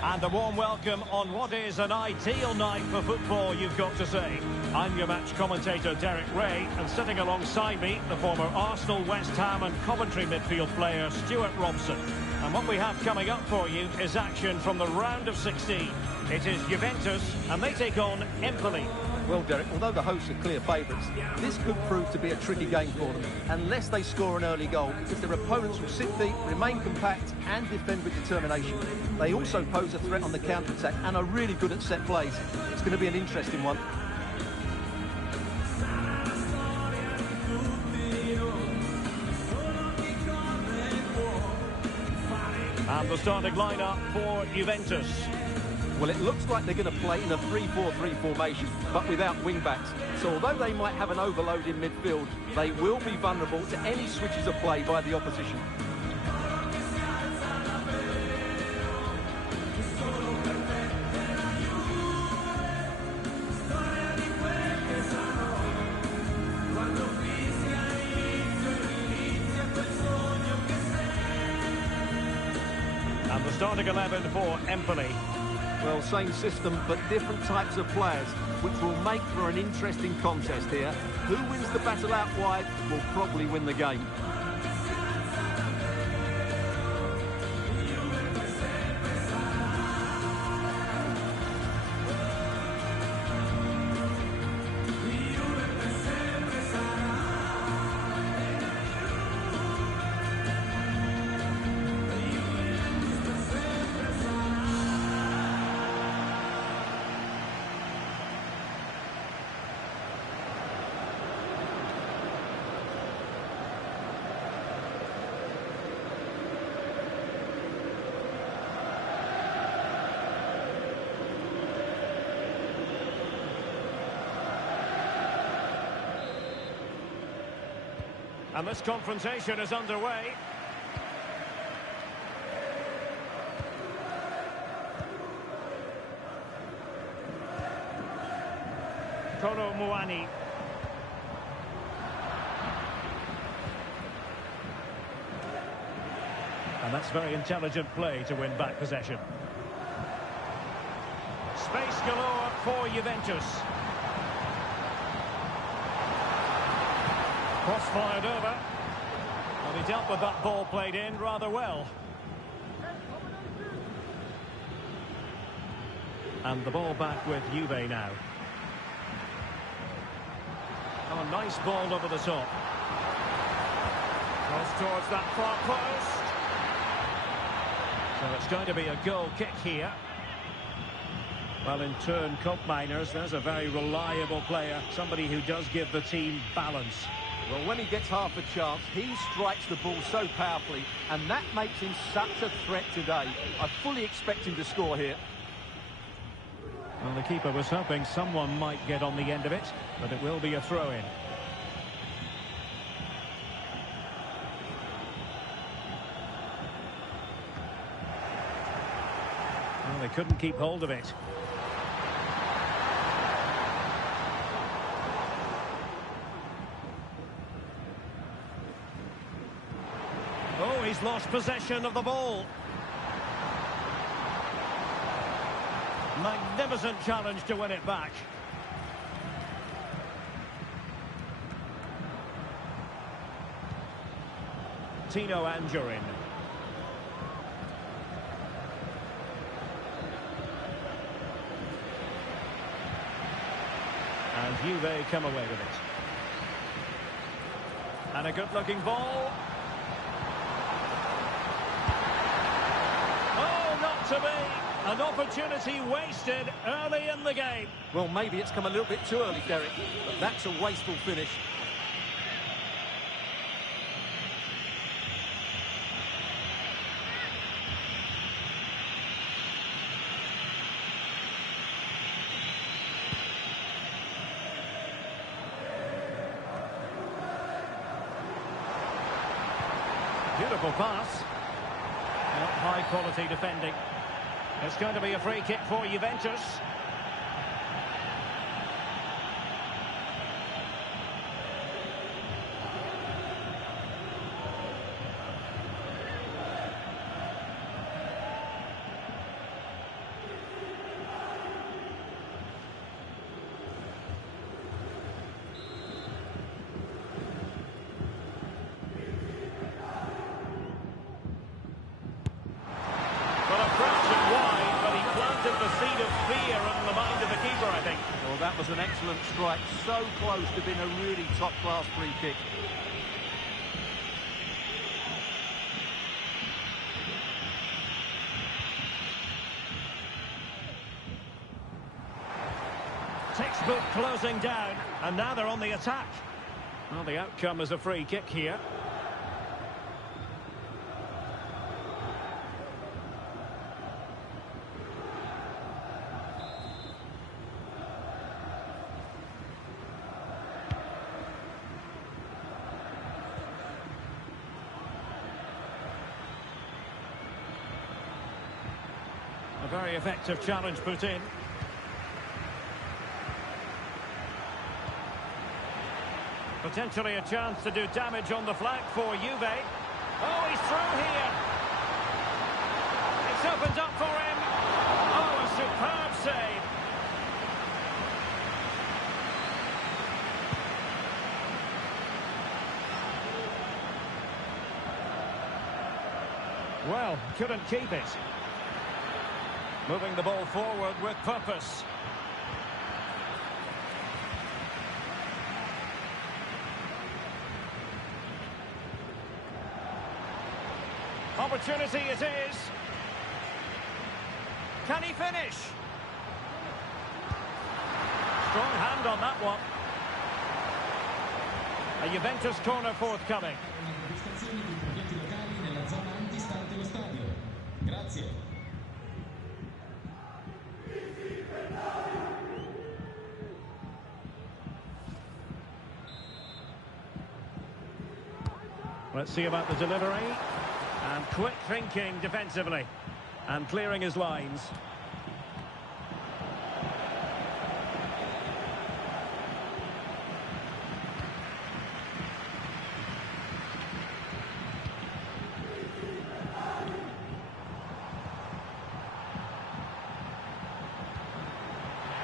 And a warm welcome on what is an ideal night for football, you've got to say. I'm your match commentator, Derek Ray, and sitting alongside me, the former Arsenal, West Ham and Coventry midfield player, Stuart Robson. And what we have coming up for you is action from the round of 16. It is Juventus, and they take on Empoli. Well, Derek, although the hosts are clear favourites, this could prove to be a tricky game for them, unless they score an early goal, because their opponents will sit deep, remain compact and defend with determination. They also pose a threat on the counter-attack and are really good at set plays. It's going to be an interesting one. And the starting lineup for Juventus. Well, it looks like they're going to play in a 3-4-3 formation, but without wing-backs. So although they might have an overload in midfield, they will be vulnerable to any switches of play by the opposition. And the starting 11 for Empoli. Well, same system, but different types of players, which will make for an interesting contest here. Who wins the battle out wide will probably win the game. And this confrontation is underway. Kolo Muani. And that's very intelligent play to win back possession. Space galore for Juventus. Cross-fired over. Well, he dealt with that ball played in rather well. And the ball back with Juve now. Oh, nice ball over the top. Cross towards that far post. So it's going to be a goal kick here. Well, in turn, Koopmeiners, there's a very reliable player. Somebody who does give the team balance. Well, when he gets half a chance, he strikes the ball so powerfully, and that makes him such a threat today. I fully expect him to score here. Well, the keeper was hoping someone might get on the end of it, but it will be a throw-in. Well, they couldn't keep hold of it. Oh, he's lost possession of the ball. Magnificent challenge to win it back. Tino Anjorin. And Juve come away with it. And a good-looking ball. Oh, not to be. An opportunity wasted early in the game. Well, maybe it's come a little bit too early, Derek, but that's a wasteful finish. Beautiful pass. Not high quality defending. It's going to be a free kick for Juventus. planted the seed of fear in the mind of the keeper, I think. Well, that was an excellent strike. So close to being a really top-class free kick. Textbook closing down, and now they're on the attack. Well, the outcome is a free kick here. A very effective challenge put in. Potentially a chance to do damage on the flank for Juve. Oh, he's through here. It's opened up for him. Oh, a superb save. Well, couldn't keep it. Moving the ball forward with purpose. Opportunity it is. Can he finish? Strong hand on that one. A Juventus corner forthcoming. Let's see about the delivery. And quick thinking defensively. And clearing his lines.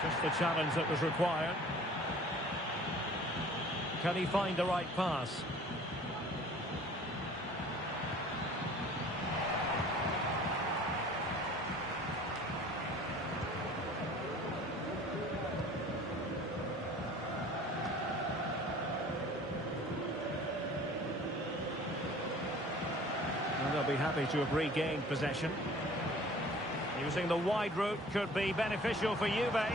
Just the challenge that was required. Can he find the right pass? They'll be happy to have regained possession. Using the wide route could be beneficial for Juve.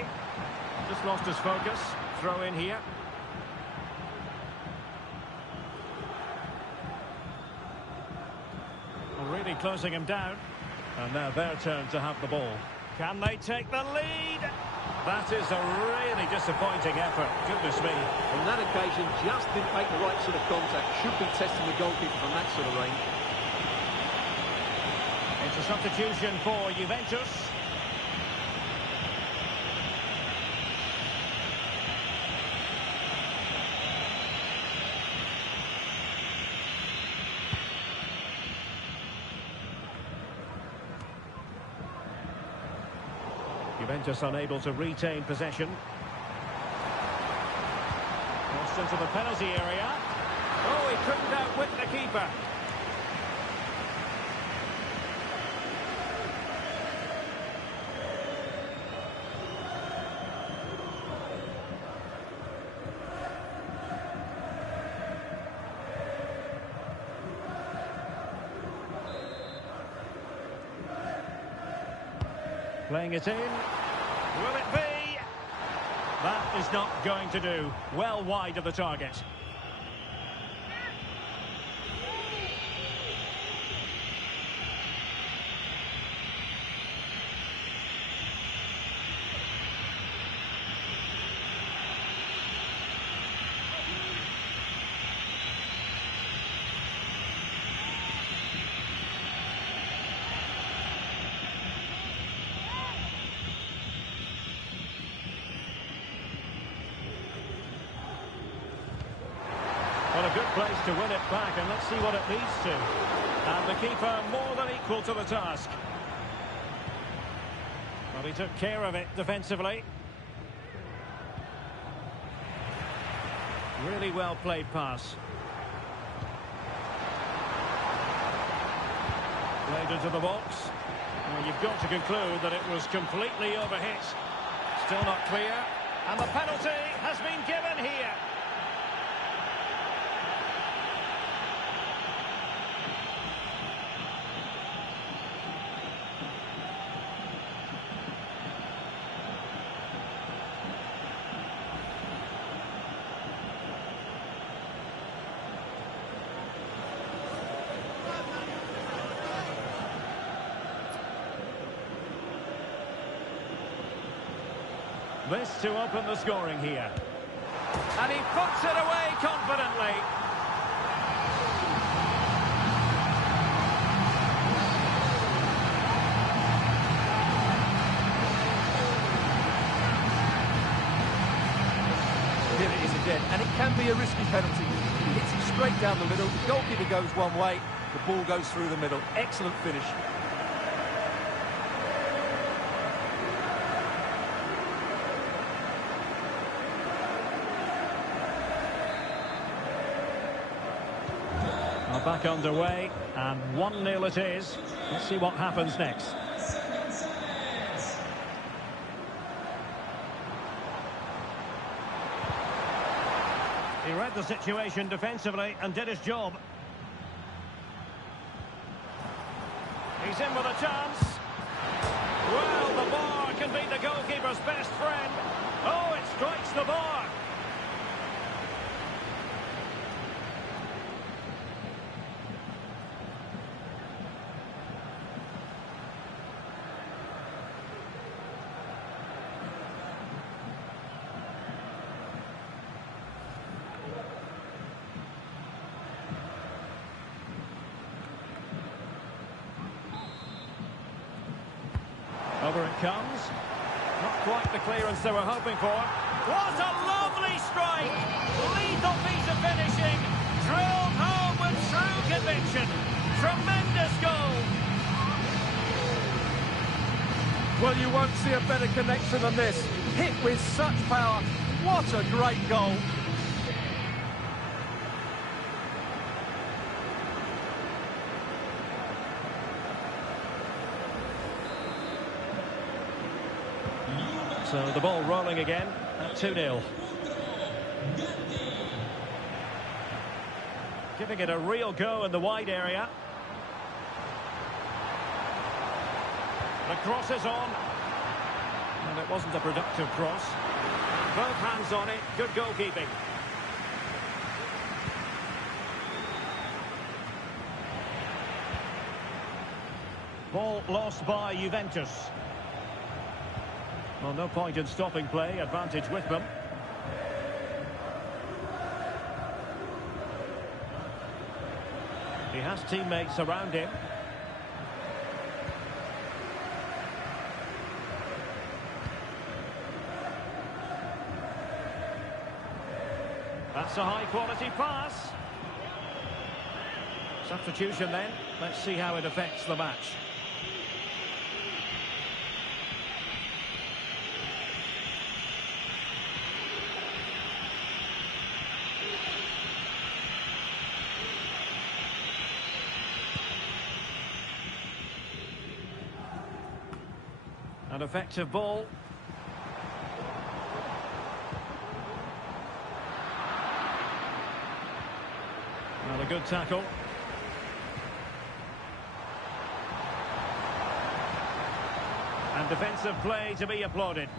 Just lost his focus. Throw in here. Really closing him down. And now their turn to have the ball. Can they take the lead? That is a really disappointing effort. Goodness me. On that occasion, just didn't make the right sort of contact. Should be testing the goalkeeper from that sort of range. It's a substitution for Juventus. Juventus unable to retain possession. Crossed into the penalty area. Oh, he couldn't outwit the keeper. Playing it in. Will it be? That is not going to do. Well wide of the target. Well, a good place to win it back, and let's see what it leads to. And the keeper more than equal to the task. Well, he took care of it defensively. Really well played pass. Played into the box. Well, you've got to conclude that it was completely overhit. Still not clear. And the penalty has been given here. This to open the scoring here. And he puts it away confidently. Here it is again, and it can be a risky penalty. He hits it straight down the middle, the goalkeeper goes one way, the ball goes through the middle. Excellent finish. Well, back underway, and 1-0 it is. Let's see what happens next. He read the situation defensively and did his job. He's in with a chance. Well, the bar can be the goalkeeper's best friend. Oh, it strikes the bar. Over it comes. Not quite the clearance they were hoping for. What a lovely strike! Lethal piece of finishing. Drilled home with true conviction. Tremendous goal. Well, you won't see a better connection than this. Hit with such power. What a great goal. So the ball rolling again at 2-0. Giving it a real go in the wide area. The cross is on. And it wasn't a productive cross. Both hands on it. Good goalkeeping. Ball lost by Juventus. Well, no point in stopping play. Advantage with them. He has teammates around him. That's a high-quality pass. Substitution then. Let's see how it affects the match. An effective ball. Well, a good tackle. And defensive play to be applauded.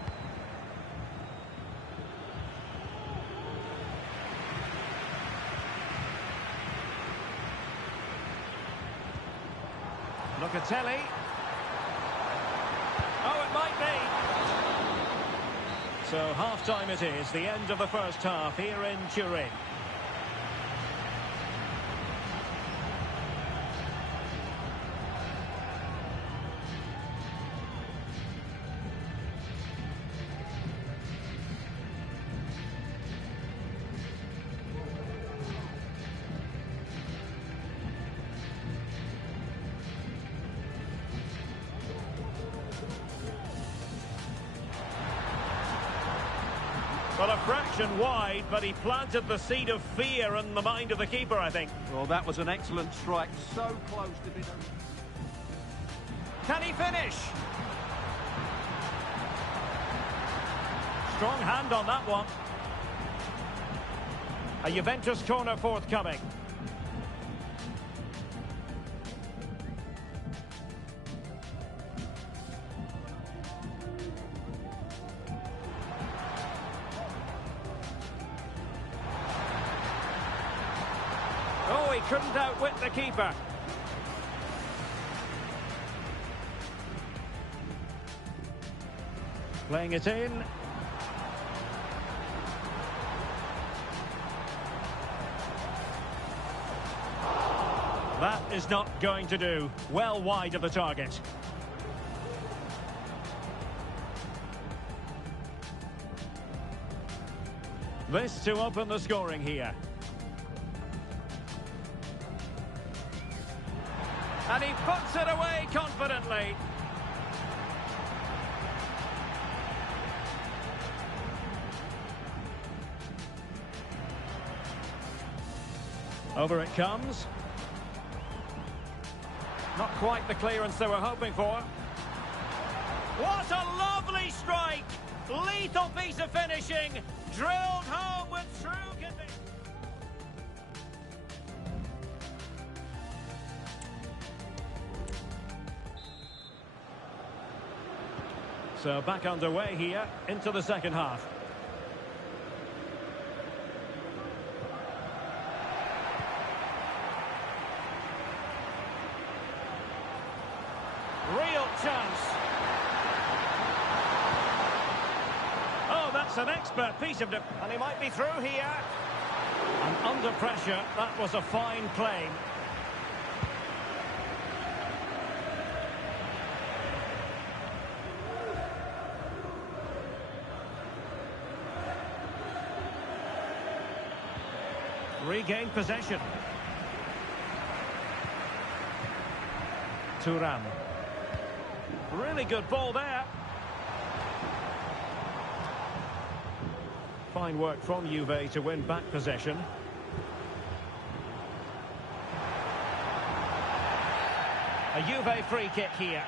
Locatelli. Oh, it might be. So half-time it is, the end of the first half here in Turin. Well, a fraction wide, but he planted the seed of fear in the mind of the keeper, I think. Well, that was an excellent strike. So close to being... Can he finish? Strong hand on that one. A Juventus corner forthcoming. Oh, he couldn't outwit the keeper. Playing it in. That is not going to do. Well wide of the target. This to open the scoring here. And he puts it away confidently. Over it comes. Not quite the clearance they were hoping for. What a lovely strike! Lethal piece of finishing. Drilled home with true conviction. So back underway here into the second half. Real chance. Oh, that's an expert piece of... And he might be through here. And under pressure, that was a fine claim. Regained possession. Thuram. Really good ball there. Fine work from Juve to win back possession. A Juve free kick here.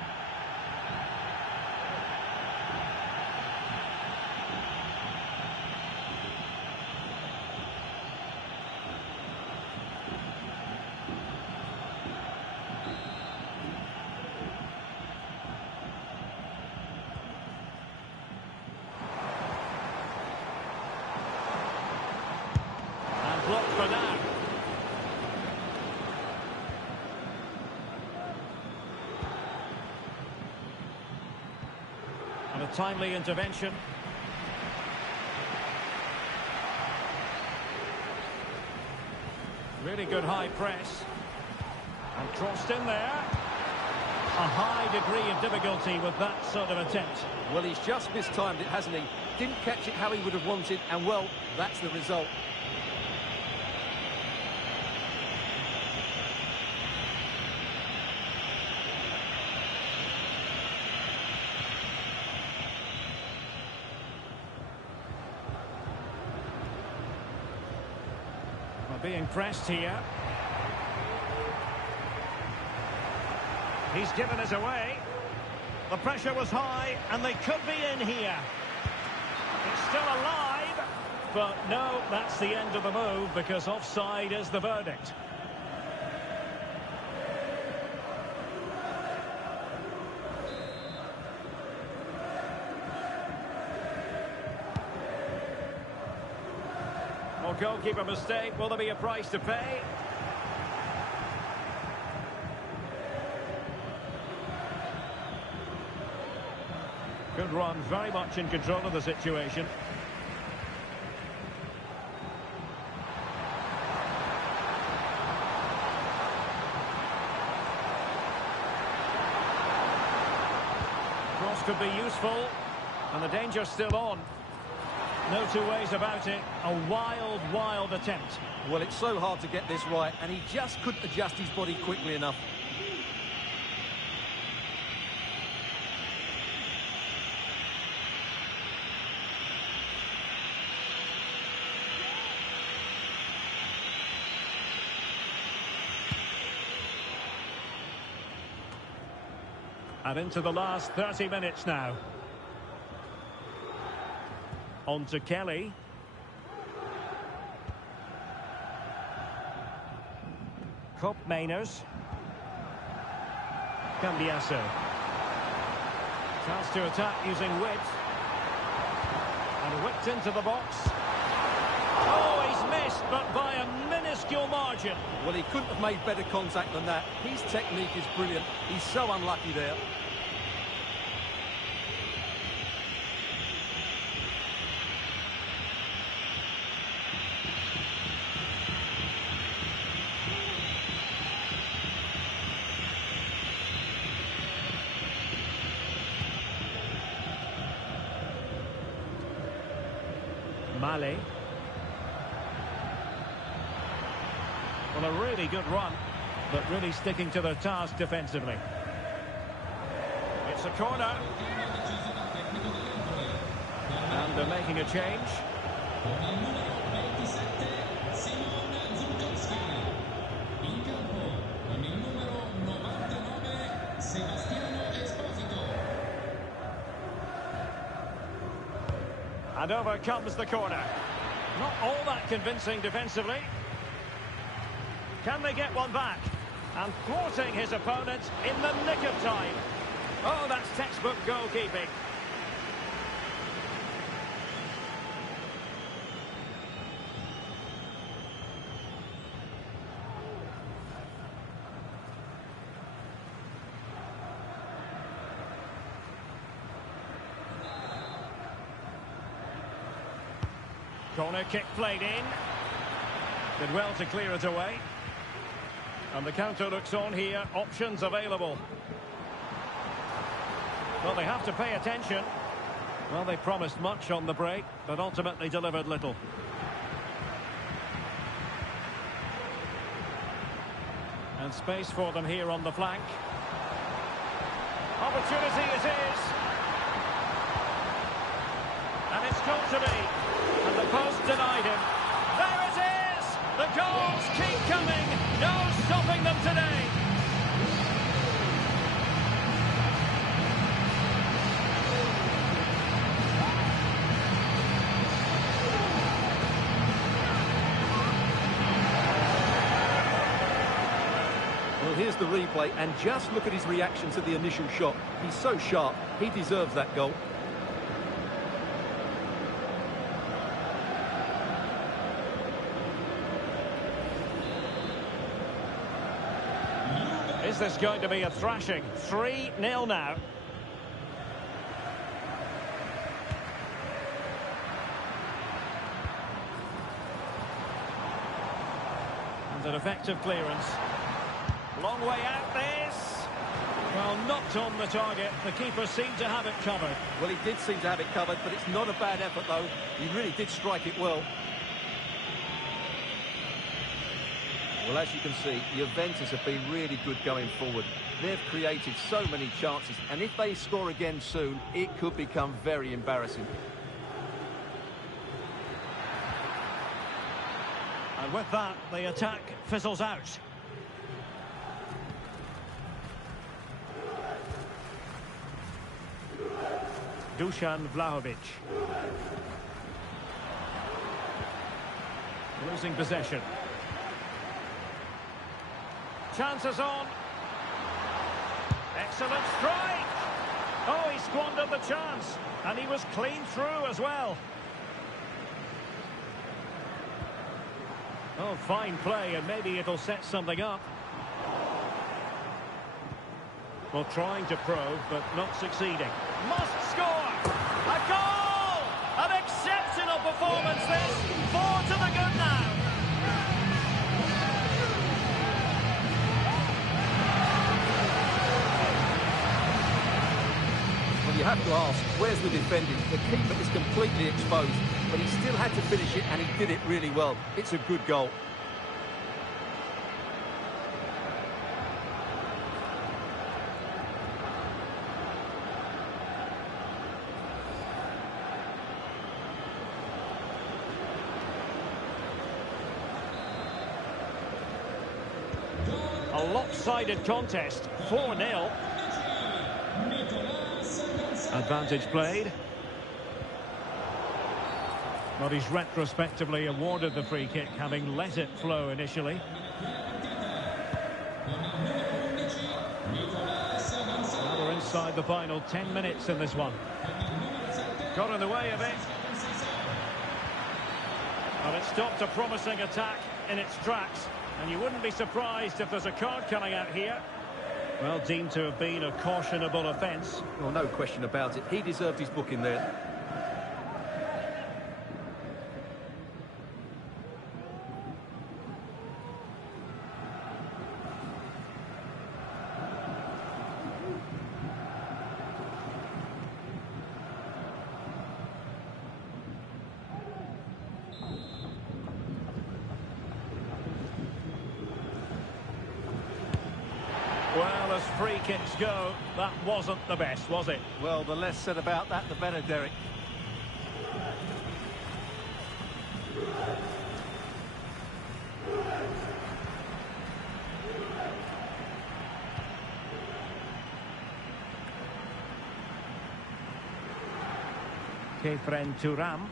Blocked for now. And a timely intervention. Really good high press. And crossed in there. A high degree of difficulty with that sort of attempt. Well, he's just mistimed it, hasn't he? Didn't catch it how he would have wanted, and well, that's the result. Being pressed here. He's given us away. The pressure was high and they could be in here. It's still alive, but no, that's the end of the move because offside is the verdict. Well, goalkeeper mistake. Will there be a price to pay? Good run, very much in control of the situation. Cross could be useful, and the danger's still on. No two ways about it. A wild, wild attempt. Well, it's so hard to get this right, and he just couldn't adjust his body quickly enough. And into the last 30 minutes now. On to Kelly. Kopp Mainers. Cambiasso. Chance to attack using width. And whipped into the box. Oh, he's missed, but by a minuscule margin. Well, he couldn't have made better contact than that. His technique is brilliant. He's so unlucky there. Mali. Well, a really good run, but really sticking to their task defensively. It's a corner. And they're making a change. And over comes the corner. Not all that convincing defensively. Can they get one back? And thwarting his opponent in the nick of time. Oh, that's textbook goalkeeping. Corner kick played in. Did well to clear it away. And the counter looks on here. Options available. Well, they have to pay attention. Well, they promised much on the break, but ultimately delivered little. And space for them here on the flank. Opportunity it is. And it's got to be. And the post denied him. There it is! The goals keep coming. No stopping them today. Well, here's the replay, and just look at his reaction to the initial shot. He's so sharp. He deserves that goal. Is this going to be a thrashing? 3-0 now. And an effective clearance. Long way out this. Well, not on the target. The keeper seemed to have it covered. Well, he did seem to have it covered, but it's not a bad effort, though. He really did strike it well. Well, as you can see, Juventus have been really good going forward. They've created so many chances, and if they score again soon, it could become very embarrassing. And with that, the attack fizzles out. Dusan Vlahovic. Losing possession. Chances on. Excellent strike. Oh, he squandered the chance. And he was clean through as well. Oh, fine play, and maybe it'll set something up. Well, trying to probe, but not succeeding. Must score! A goal! An exceptional performance this. 4 to the good now. Well, you have to ask, where's the defending? The keeper is completely exposed, but he still had to finish it, and he did it really well. It's a good goal. A lopsided contest, 4-0. Advantage played. But he's retrospectively awarded the free kick, having let it flow initially. Well, we're inside the final 10 minutes in this one. Got in the way of it. But it stopped a promising attack in its tracks. And you wouldn't be surprised if there's a card coming out here. Well, deemed to have been a cautionable offence. Well, no question about it. He deserved his booking there. Well, as free kicks go, that wasn't the best, was it? Well, the less said about that, the better, Derek. Khéphren Thuram.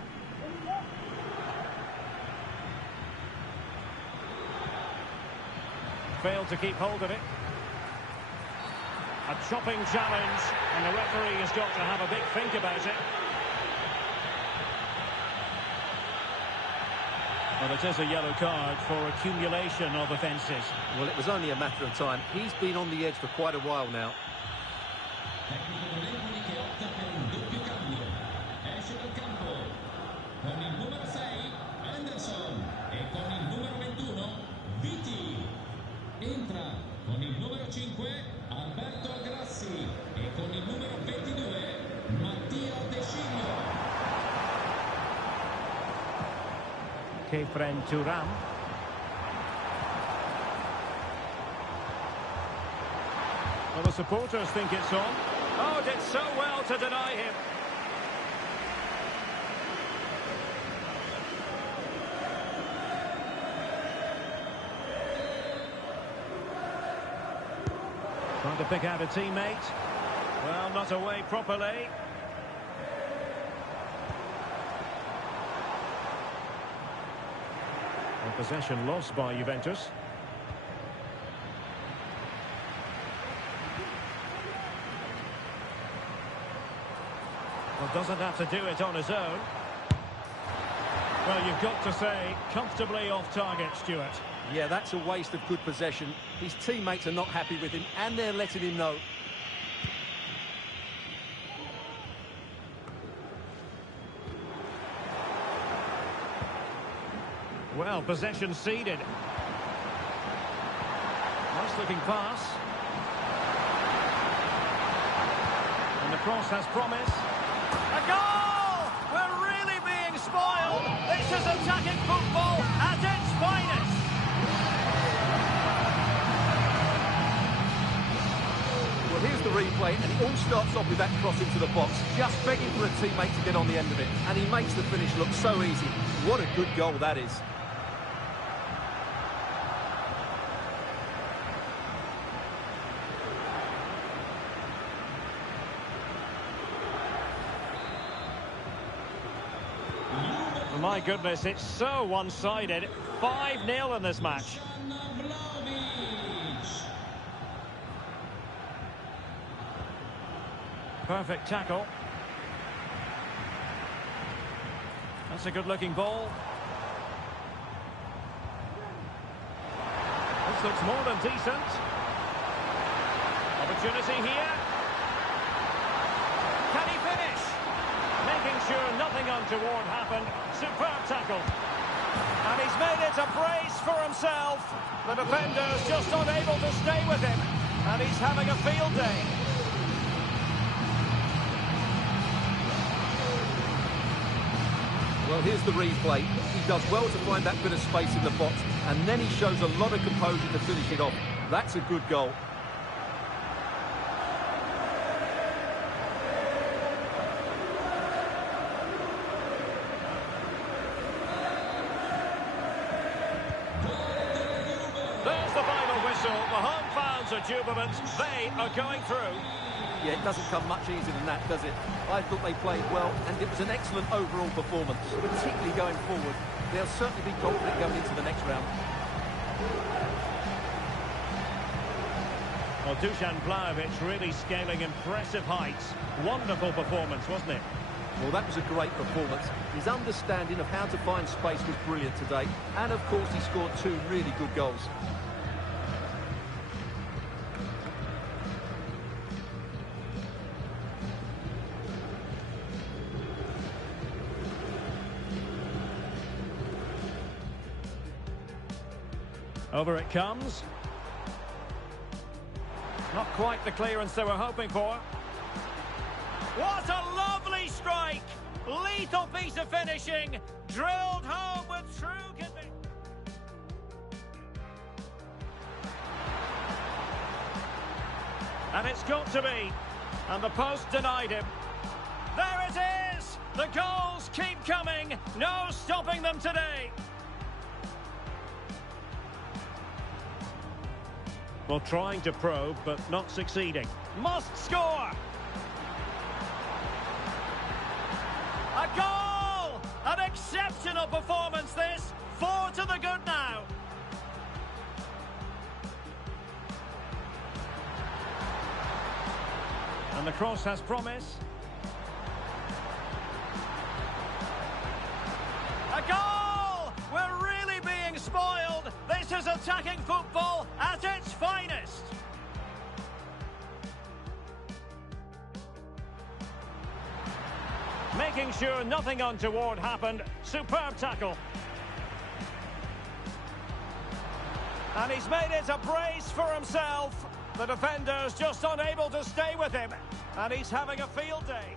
Failed to keep hold of it. A chopping challenge, and the referee has got to have a big think about it. Well, it is a yellow card for accumulation of offences. Well, it was only a matter of time. He's been on the edge for quite a while now. Entra con il numero 5 Alberto Grassi e con il numero 22 Mattia De Sciglio. Khéphren Thuram. Well, the supporters think it's on. Oh, did so well to deny him. Trying to pick out a teammate. Well, not away properly. And possession lost by Juventus. Well, doesn't have to do it on his own. Well, you've got to say, comfortably off target, Stuart. Yeah, that's a waste of good possession. His teammates are not happy with him, and they're letting him know. Well, possession ceded. Nice looking pass. And the cross has promise. A goal! We're really being spoiled. This is attacking football at its finest. Well, here's the replay, and it all starts off with that cross into the box, just begging for a teammate to get on the end of it. And he makes the finish look so easy. What a good goal that is. My goodness, it's so one-sided. 5-0 in this match. Perfect tackle. That's a good-looking ball. This looks more than decent. Opportunity here. Can he finish? Making sure nothing untoward happened. Superb tackle. And he's made it a brace for himself. The defender's just unable to stay with him. And he's having a field day. Well, here's the replay. He does well to find that bit of space in the box, and then he shows a lot of composure to finish it off. That's a good goal. There's the final whistle. The home fans are jubilant. They are going through. Yeah, it doesn't come much easier than that, does it? I thought they played well, and it was an excellent overall performance, particularly going forward. They'll certainly be confident going into the next round. Well, Dusan Vlahovic really scaling impressive heights. Wonderful performance, wasn't it? Well, that was a great performance. His understanding of how to find space was brilliant today. And, of course, he scored 2 really good goals. Over it comes. Not quite the clearance they were hoping for. What a lovely strike! Lethal piece of finishing, drilled home with true conviction. And it's got to be. And the post denied him. There it is! The goals keep coming. No stopping them today. Well, trying to probe, but not succeeding. Must score! A goal! An exceptional performance, this. 4 to the good now. And the cross has promise. A goal! We're really being spoiled. This is attacking football at its finest. Making sure nothing untoward happened. Superb tackle. And he's made it a brace for himself. The defender's just unable to stay with him. And he's having a field day.